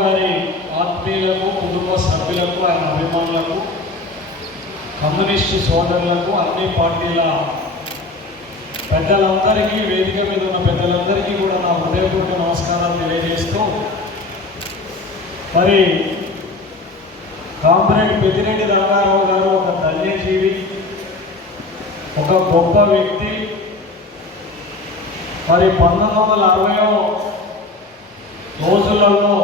గారి ఆత్మీయులకు, కుటుంబ సభ్యులకు, ఆయన అభిమానులకు, కమ్యూనిస్టు సోదరులకు, అన్ని పార్టీల పెద్దలందరికీ, వేదిక మీద ఉన్న పెద్దలందరికీ కూడా నా హృదయపూర్వక నమస్కారాలు తెలియజేస్తూ, మరి కామ్రేడ్ పెద్దిరెడ్డి రంగారావు గారు ఒక ధన్యజీవి, ఒక గొప్ప వ్యక్తి. మరి 1960 రోజులలో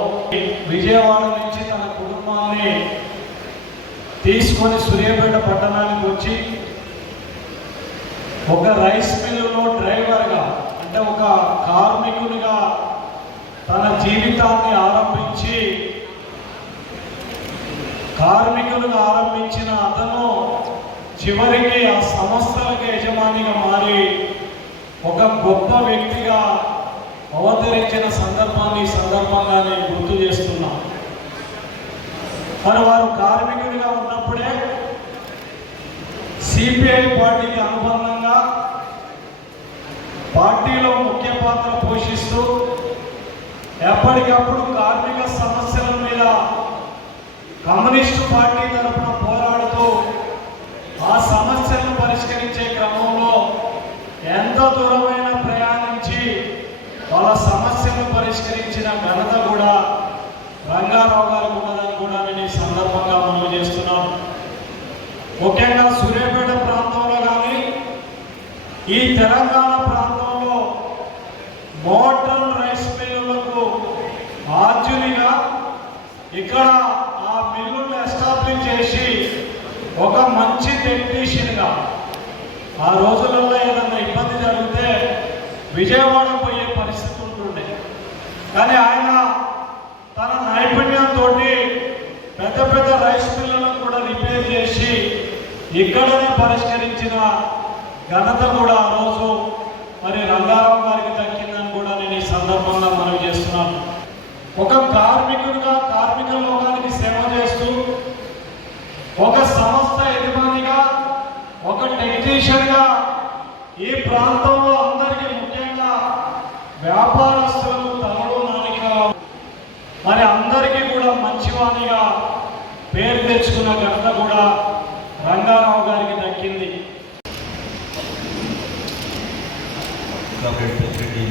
విజయవాడ నుంచి తన కుటుంబాన్ని తీసుకొని సూర్యాపేట పట్టణానికి వచ్చి ఒక రైస్ మిల్లులో డ్రైవర్గా, అంటే ఒక కార్మికునిగా తన జీవితాన్ని ఆరంభించి, కార్మికులుగా ఆరంభించిన అతను చివరికి ఆ సంస్థలకు యజమానిగా మారి ఒక గొప్ప వ్యక్తిగా అవతరించిన సందర్భాన్ని ఈ సందర్భంగా నేను గుర్తు చేస్తున్నా. మరి వారు కార్మికుడిగా ఉన్నప్పుడే సిపిఐ పార్టీకి అనుబంధంగా పార్టీలో ముఖ్య పాత్ర పోషిస్తూ ఎప్పటికప్పుడు కార్మిక సమస్యల మీద కమ్యూనిస్టు పార్టీ తరఫున పోరాడుతూ ఆ సమస్యలను పరిష్కరించే క్రమంలో ఎంత దూరమైన ప్రయాణించి వాళ్ళ సమస్యలను పరిష్కరించిన ఘనత కూడా రంగారావు గారికి ఉన్నదని కూడా నేను ఈ సందర్భంగా మనవి చేస్తున్నాను. ముఖ్యంగా సూర్యాపేట ప్రాంతంలో కానీ ఈ తెలంగాణ ప్రాంతంలో మోడర్న్ రైస్ మిల్లులకు ఆర్జునిగా ఇక్కడ ఆ మిల్లును ఎస్టాబ్లిష్ చేసి ఒక మంచి టెక్నీషియన్గా, ఆ రోజులలో ఏదన్నా ఇబ్బంది జరిగితే విజయవాడ పోయే పరిస్థితి ఉంటుండే, కానీ ఆయన తన నైపుణ్యంతో పెద్ద పెద్ద రైస్ మిల్లులను కూడా రిపేర్ చేసి ఇక్కడనే పరిష్కరించిన ఘనత కూడా ఆ రోజు మరి రంగారావు గారికి దక్కిందని కూడా నేను ఈ సందర్భంగా మనవి చేస్తున్నాను. ఒక కార్మికుడిగా కార్మిక లోకానికి సేవ చేస్తూ, ఒక సంస్థ యజమానిగా, ఒక టెక్నీషియన్గా ఈ ప్రాంతంలో అందరికీ, ముఖ్యంగా వ్యాపారస్తులకు తనలో నానిగా, మరి అందరికీ కూడా మంచివానిగా పేరు తెచ్చుకున్న ఘనత కూడా రంగారావు గారికి దక్కింది. కామ్రేడ్ పెద్దిరెడ్డి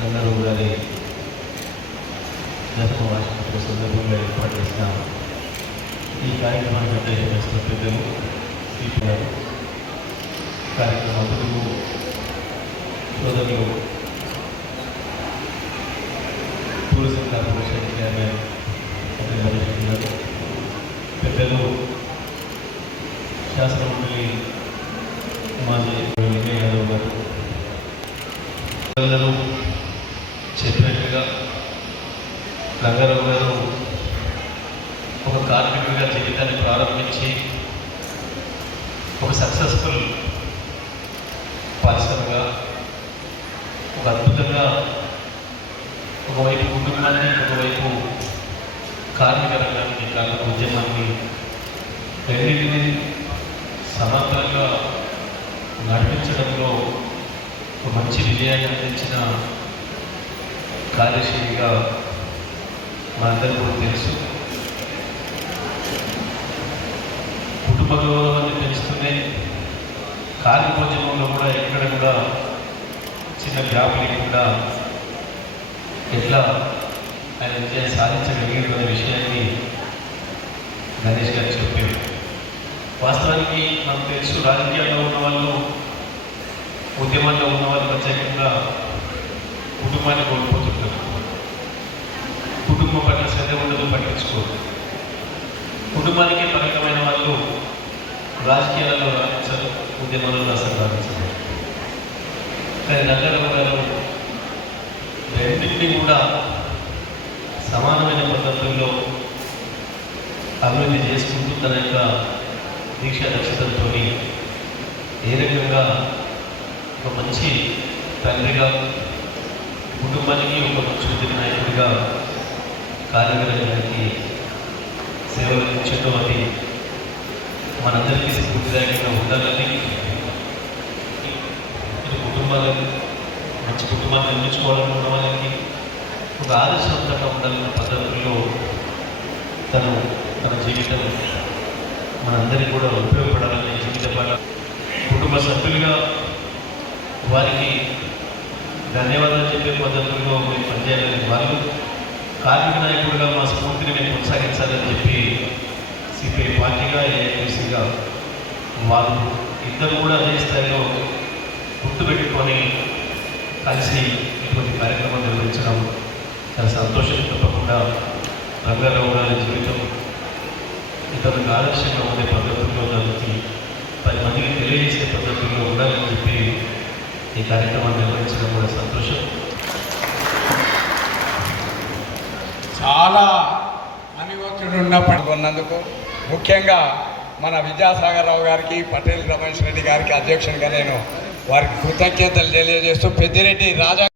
రంగారావు గారి దశమ వార్షికోత్సవ సందర్భంగా ఏర్పాటు చేసిన ఈ కార్యక్రమానికి అధ్యక్షత చేసిన పెద్దలు సిపి గారు, కార్యక్రమ అతిథులు, సోదరులు, టూరిజం కార్పొరేషన్ చైర్మన్ గారు, పెద్దలు, శాసనమండలి మాజీ యాదవ్ గారు, అందరూ చెప్పినట్టుగా రంగారావు గారు ఒక కార్మికుడిగా జీవితాన్ని ప్రారంభించి ఒక సక్సెస్ఫుల్ పరిశ్రమగా, ఒక అద్భుతంగా ఒకవైపు కుటుంబాన్ని, ఒకవైపు కార్మిక రంగాన్ని, కార్మిక ఉద్యమాన్ని రెండింటినీ సమర్థంగా నడిపించడంలో ఒక మంచి విజయాన్ని అందించిన కార్యశీలిగా మనందరూ కూడా తెలుసు. కుటుంబ గౌరవాన్ని పెంచుతూనే కార్మికోద్యమంలో కూడా ఎక్కడ కూడా చిన్న గ్యాప్ లేకుండా ఎట్లా ఆయన విజయాన్ని సాధించగలిగాడు అనే విషయాన్ని గణేష్ గారు చెప్పారు. వాస్తవానికి మనకు తెలుసు, రాజకీయాల్లో ఉన్న వాళ్ళు, ఉద్యమాల్లో ఉన్న వాళ్ళు ప్రత్యేకంగా కుటుంబాన్ని కోల్పోతుంటారు. కుటుంబం పట్ల శ్రద్ధ ఉండదు, పట్టించుకోరు. కుటుంబానికే పరిమితమైన వాళ్ళు రాజకీయాలలో రాణించరు, ఉద్యమాలలో అసలు రాణించరు. కానీ రంగారావు గారు రెండింటినీ కూడా సమానమైన పద్ధతుల్లో అభివృద్ధి చేసుకుంటూ తన యొక్క దీక్షా దక్షతతో ఏ రకంగా ఒక మంచి తండ్రిగా, కుటుంబానికి ఒక మంచి ఉద్యమ నాయకుడిగా కార్యక్రమానికి సేవలు అందించడం అది మనందరికీ స్ఫూర్తిదాయకంగా ఉండాలని, కుటుంబాలను, మంచి కుటుంబాన్ని నిర్మించుకోవాలనుకున్న వాళ్ళకి ఒక ఆదర్శవంతంగా ఉండాలన్న పద్ధతులు తన జీవితం మనందరికీ కూడా ఉపయోగపడాలని జీవిత కుటుంబ సభ్యులుగా వారికి ధన్యవాదాలు చెప్పే పద్ధతుల్లో మేము పనిచేయాలని వాళ్ళు కార్మిక నాయకుడిగా మా స్ఫూర్తిని మేము కొనసాగించాలని చెప్పి సిపిఐ పార్టీగా ఏఐటీసీగా వాళ్ళు ఇద్దరు కూడా అదే స్థాయిలో గుర్తుపెట్టుకొని కలిసి ఇటువంటి కార్యక్రమం నిర్వహించడం చాలా సంతోషం. తప్పకుండా రంగారావు గారి జీవితం ఇతరులకు ఆదర్శంగా ఉండే పద్ధతుల్లో దానికి 10 మందికి తెలియజేసే పద్ధతుల్లో ఉండాలని చెప్పి ఈ కార్యక్రమాన్ని నిర్వహించడం కూడా సంతోషం. చాలా అనుభూతులున్న పడుకున్నందుకు ముఖ్యంగా మన విద్యాసాగర్ రావు గారికి, పటేల్ రమేష్ రెడ్డి గారికి అధ్యక్షునిగా నేను వారికి కృతజ్ఞతలు తెలియజేస్తూ పెద్దిరెడ్డి రాజా